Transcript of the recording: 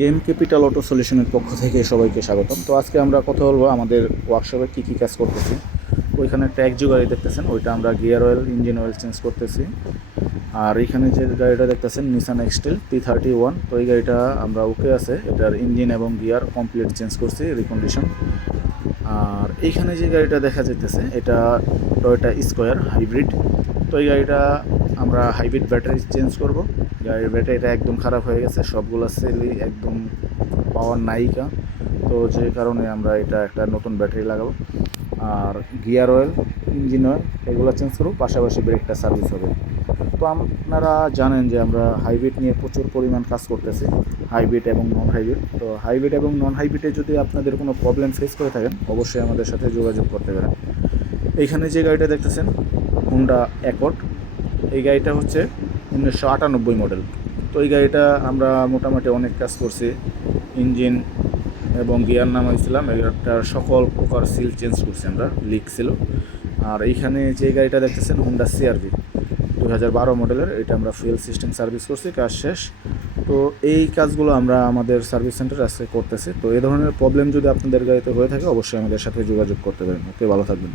Game capital auto সলিউশনের পক্ষ থেকে সবাইকে স্বাগতম। তো আজকে আমরা কথা বলবো আমাদের ওয়ার্কশপে কী কী কাজ করতেছি। ওইখানে একটা একজু গাড়ি দেখতেছেন, ওইটা আমরা gear oil, engine oil change করতেছি। আর এইখানে যে গাড়িটা দেখতেছেন নিসান এক্সটেল P31, তো এই গাড়িটা আমরা ওকে আছে, এটার ইঞ্জিন এবং গিয়ার কমপ্লিট চেঞ্জ করছি, রিকন্ডিশন। আর এইখানে যে গাড়িটা দেখা যাইতেছে এটা টয়োটা স্কোয়ার হাইব্রিড। তো এই গাড়িটা আমরা হাইব্রিড ব্যাটারি চেঞ্জ করব। গাড়ির ব্যাটারিটা একদম খারাপ হয়ে গেছে, সবগুলো সেলই একদম পাওয়ার নাইকা। তো যে কারণে আমরা এটা একটা নতুন ব্যাটারি লাগাবো। আর গিয়ার অয়েল, ইঞ্জিন অয়েল এগুলো চেঞ্জ করব, পাশাপাশি ব্রেকটা সার্ভিস হবে। তো আপনারা জানেন যে আমরা হাইব্রিড নিয়ে প্রচুর পরিমাণ কাজ করতেছি, হাইব্রিড এবং নন হাইব্রিড। তো হাইব্রিড এবং নন হাইব্রিডে যদি আপনাদের কোনো প্রবলেম ফেস করে থাকেন, অবশ্যই আমাদের সাথে যোগাযোগ করতে পারেন। এইখানে যে গাড়িটা দেখতেছেন হুন্ডা অ্যাকর্ড, এই গাড়িটা হচ্ছে 1998 মডেল। তো এই গাড়িটা আমরা মোটামুটি অনেক কাজ করছি, ইঞ্জিন এবং গিয়ার নামাইছিলাম, এটার সকল প্রকার সিল চেঞ্জ করছি আমরা, লিক ছিল। আর এইখানে যে গাড়িটা দেখতেছেন হুন্ডা CR-V 2012 মডেলের, এটা আমরা ফুয়েল সিস্টেম সার্ভিস করছি, কাজ শেষ। তো এই কাজগুলো আমরা আমাদের সার্ভিস সেন্টারে আজকে করতেছি। তো এই ধরনের প্রবলেম যদি আপনাদের গাড়িতে হয়ে থাকে, অবশ্যই আমাদের সাথে যোগাযোগ করতে পারেন। ওকে, ভালো থাকবেন।